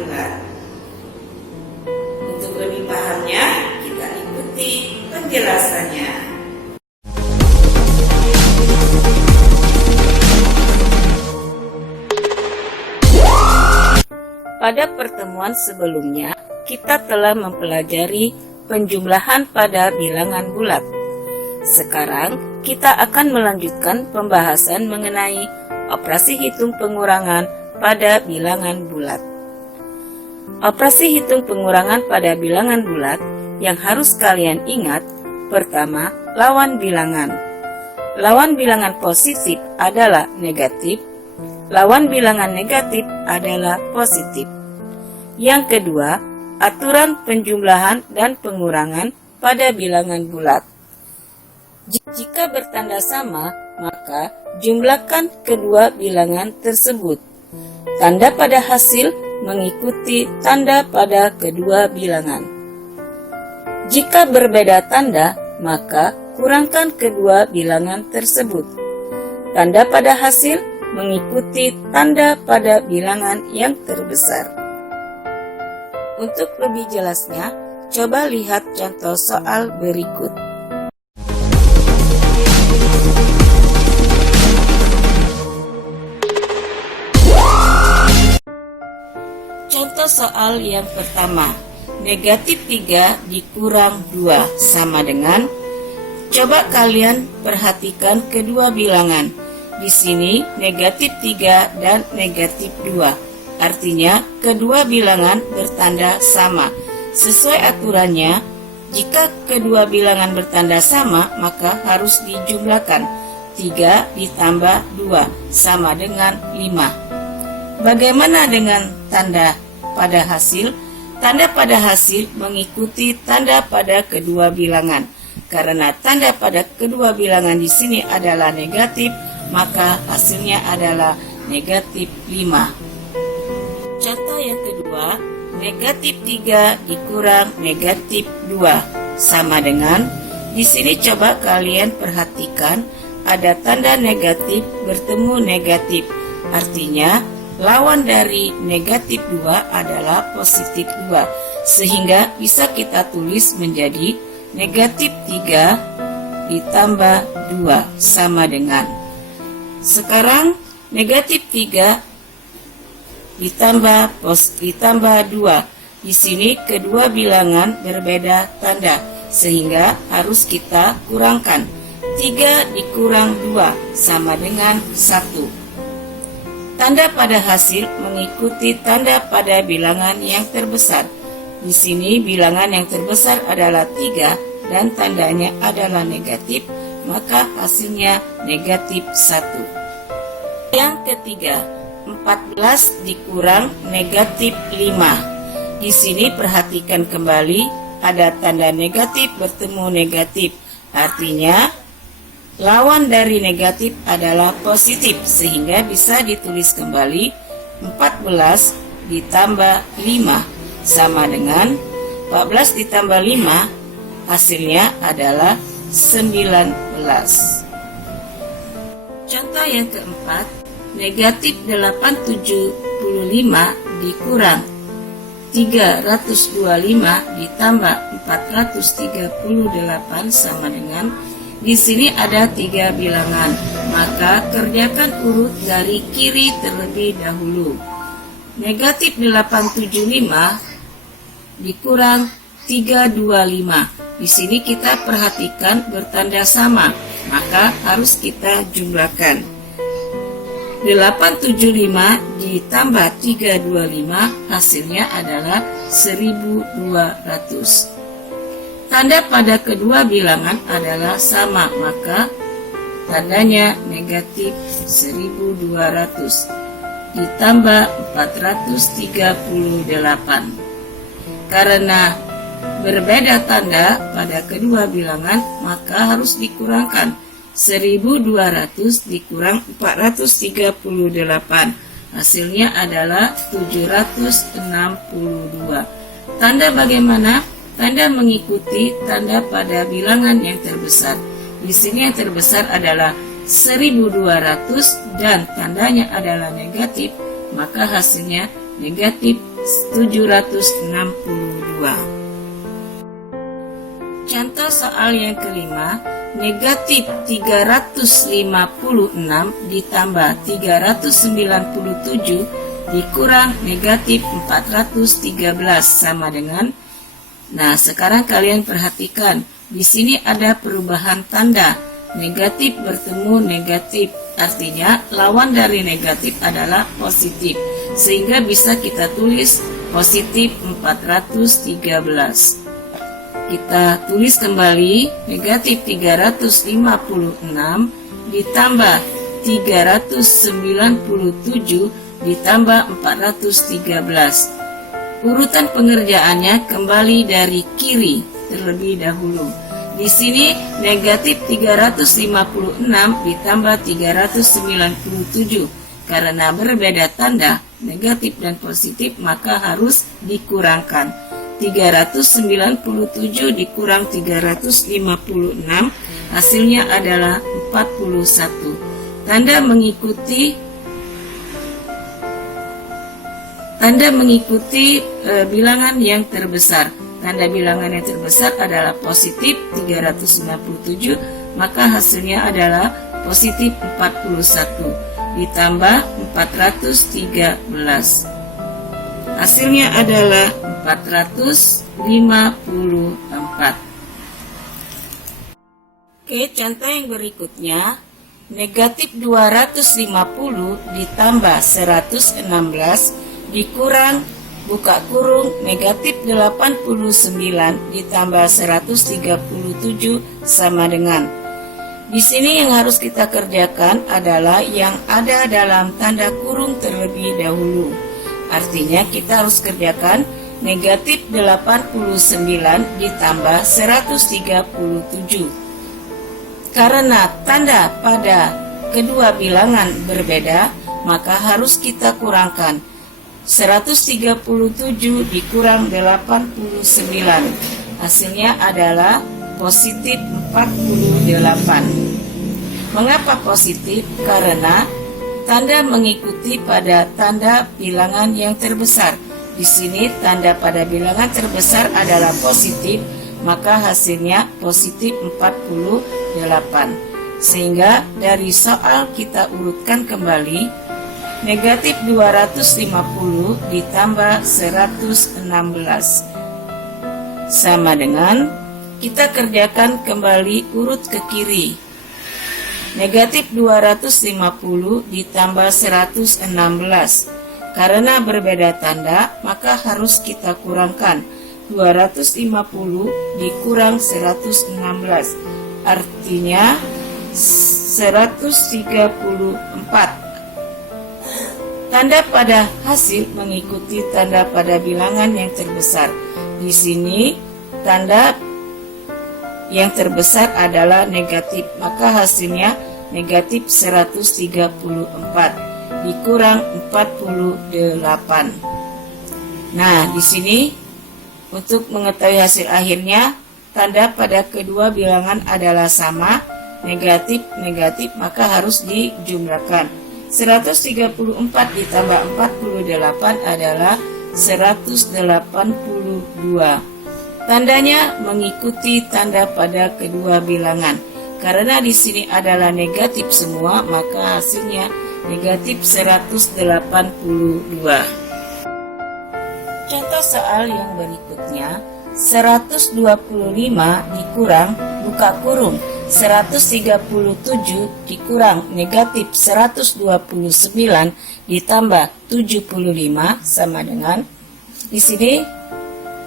bulat. Untuk lebih pahamnya, kita ikuti penjelasannya. Pada pertemuan sebelumnya, kita telah mempelajari penjumlahan pada bilangan bulat. Sekarang, kita akan melanjutkan pembahasan mengenai operasi hitung pengurangan pada bilangan bulat. Operasi hitung pengurangan pada bilangan bulat yang harus kalian ingat, pertama, lawan bilangan. Lawan bilangan positif adalah negatif, lawan bilangan negatif adalah positif. Yang kedua, aturan penjumlahan dan pengurangan pada bilangan bulat. Jika bertanda sama, maka jumlahkan kedua bilangan tersebut. Tanda pada hasil mengikuti tanda pada kedua bilangan. Jika berbeda tanda, maka kurangkan kedua bilangan tersebut. Tanda pada hasil mengikuti tanda pada bilangan yang terbesar. Untuk lebih jelasnya, coba lihat contoh soal berikut. Contoh soal yang pertama, negatif 3 dikurang 2 sama dengan, coba kalian perhatikan kedua bilangan. Di sini negatif 3 dan negatif 2. Artinya kedua bilangan bertanda sama. Sesuai aturannya, jika kedua bilangan bertanda sama, maka harus dijumlahkan. 3 ditambah 2 sama dengan 5. Bagaimana dengan tanda pada hasil? Tanda pada hasil mengikuti tanda pada kedua bilangan. Karena tanda pada kedua bilangan di sini adalah negatif, maka hasilnya adalah negatif 5. Contoh yang kedua, negatif 3 dikurang negatif 2 sama dengan, di sini coba kalian perhatikan ada tanda negatif bertemu negatif. Artinya lawan dari negatif 2 adalah positif 2, sehingga bisa kita tulis menjadi negatif 3 ditambah 2 sama dengan. Sekarang negatif 3 ditambah 2. Di sini kedua bilangan berbeda tanda, sehingga harus kita kurangkan. 3 dikurang 2 sama dengan 1. Tanda pada hasil mengikuti tanda pada bilangan yang terbesar. Di sini bilangan yang terbesar adalah 3 dan tandanya adalah negatif, maka hasilnya negatif 1. Yang ketiga, 14 dikurang negatif 5. Di sini perhatikan kembali ada tanda negatif bertemu negatif. Artinya lawan dari negatif adalah positif, sehingga bisa ditulis kembali 14 ditambah 5 sama dengan 14 ditambah 5 hasilnya adalah 19. Contoh yang keempat, negatif 875 dikurang 325 ditambah 438 sama dengan, di sini ada 3 bilangan, maka kerjakan urut dari kiri terlebih dahulu. Negatif 875 dikurang 325. Di sini kita perhatikan bertanda sama, maka harus kita jumlahkan. 875 ditambah 325 hasilnya adalah 1200. Tanda pada kedua bilangan adalah sama, maka tandanya negatif 1200 ditambah 438. Karena berbeda tanda pada kedua bilangan, maka harus dikurangkan. 1200 dikurang 438, hasilnya adalah 762. Tanda bagaimana? Tanda mengikuti tanda pada bilangan yang terbesar. Di sini yang terbesar adalah 1200 dan tandanya adalah negatif, maka hasilnya negatif 762. Contoh soal yang kelima, negatif 356 ditambah 397 dikurang negatif 413 sama dengan. Nah, sekarang kalian perhatikan, di sini ada perubahan tanda. Negatif bertemu negatif, artinya lawan dari negatif adalah positif, sehingga bisa kita tulis positif 413. Kita tulis kembali, negatif 356 ditambah 397 ditambah 413. Urutan pengerjaannya kembali dari kiri terlebih dahulu. Di sini negatif 356 ditambah 397. Karena berbeda tanda, negatif dan positif, maka harus dikurangkan. 397 dikurang 356, hasilnya adalah 41. Tanda mengikuti bilangan yang terbesar. Tanda bilangan yang terbesar adalah positif 397, maka hasilnya adalah positif 41 ditambah 413. Hasilnya adalah 454. Oke, contoh yang berikutnya, negatif 250 ditambah 116 dikurang buka kurung negatif 89 ditambah 137 sama dengan. Di sini yang harus kita kerjakan adalah yang ada dalam tanda kurung terlebih dahulu. Artinya kita harus kerjakan negatif 89 ditambah 137. Karena tanda pada kedua bilangan berbeda, maka harus kita kurangkan. 137 dikurang 89, hasilnya adalah positif 48. Mengapa positif? Karena tanda mengikuti pada tanda bilangan yang terbesar. Di sini tanda pada bilangan terbesar adalah positif, maka hasilnya positif 48. Sehingga dari soal kita urutkan kembali, negatif 250 ditambah 116 sama dengan, kita kerjakan kembali urut ke kiri. Negatif 250 ditambah 116. Karena berbeda tanda, maka harus kita kurangkan. 250 dikurang 116, artinya 134. Tanda pada hasil mengikuti tanda pada bilangan yang terbesar. Di sini tanda yang terbesar adalah negatif, maka hasilnya negatif 134 dikurang 48. Nah, di sini untuk mengetahui hasil akhirnya, tanda pada kedua bilangan adalah sama, negatif, maka harus dijumlahkan. 134 ditambah 48 adalah 182. Tandanya mengikuti tanda pada kedua bilangan. Karena di sini adalah negatif semua, maka hasilnya negatif 182. Contoh soal yang berikutnya, 125 dikurang buka kurung 137 dikurang negatif 129 ditambah 75 sama dengan. Di sini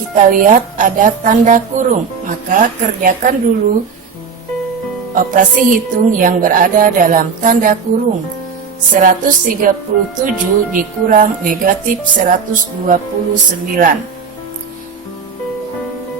kita lihat ada tanda kurung, maka kerjakan dulu operasi hitung yang berada dalam tanda kurung. 137 dikurang negatif 129.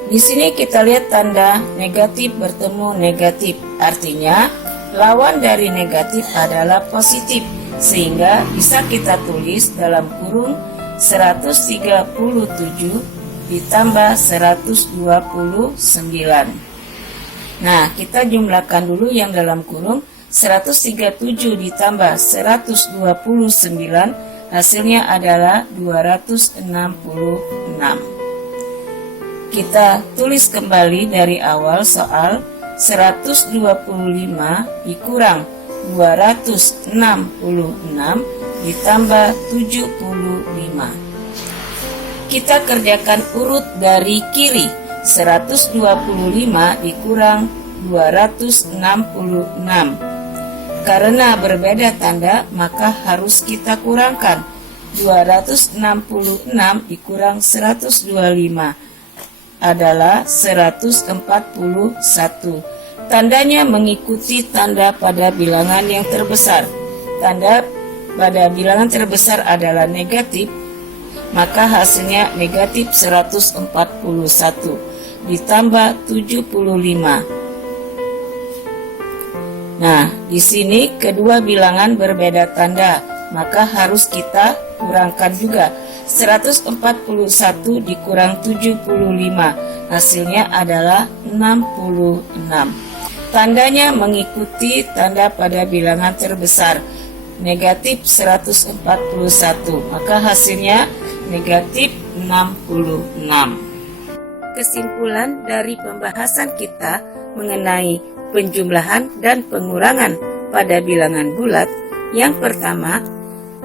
Di sini kita lihat tanda negatif bertemu negatif, artinya lawan dari negatif adalah positif, sehingga bisa kita tulis dalam kurung 137 ditambah 129. Nah, kita jumlahkan dulu yang dalam kurung. 137 ditambah 129 Hasilnya adalah 266. Kita tulis kembali dari awal soal. 125 dikurang 266 ditambah 75. Kita kerjakan urut dari kiri. 125 dikurang 266. Karena berbeda tanda, maka harus kita kurangkan. 266 dikurang 125 adalah 141. Tandanya mengikuti tanda pada bilangan yang terbesar. Tanda pada bilangan terbesar adalah negatif, maka hasilnya negatif 141 ditambah 75. Nah, di sini kedua bilangan berbeda tanda, maka harus kita kurangkan juga. 141 dikurang 75, hasilnya adalah 66. Tandanya mengikuti tanda pada bilangan terbesar, negatif 141, maka hasilnya negatif 66. Kesimpulan dari pembahasan kita mengenai penjumlahan dan pengurangan pada bilangan bulat. Yang pertama,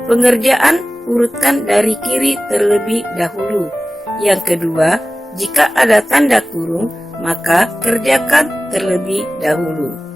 pengerjaan urutkan dari kiri terlebih dahulu. Yang kedua, jika ada tanda kurung, maka kerjakan terlebih dahulu.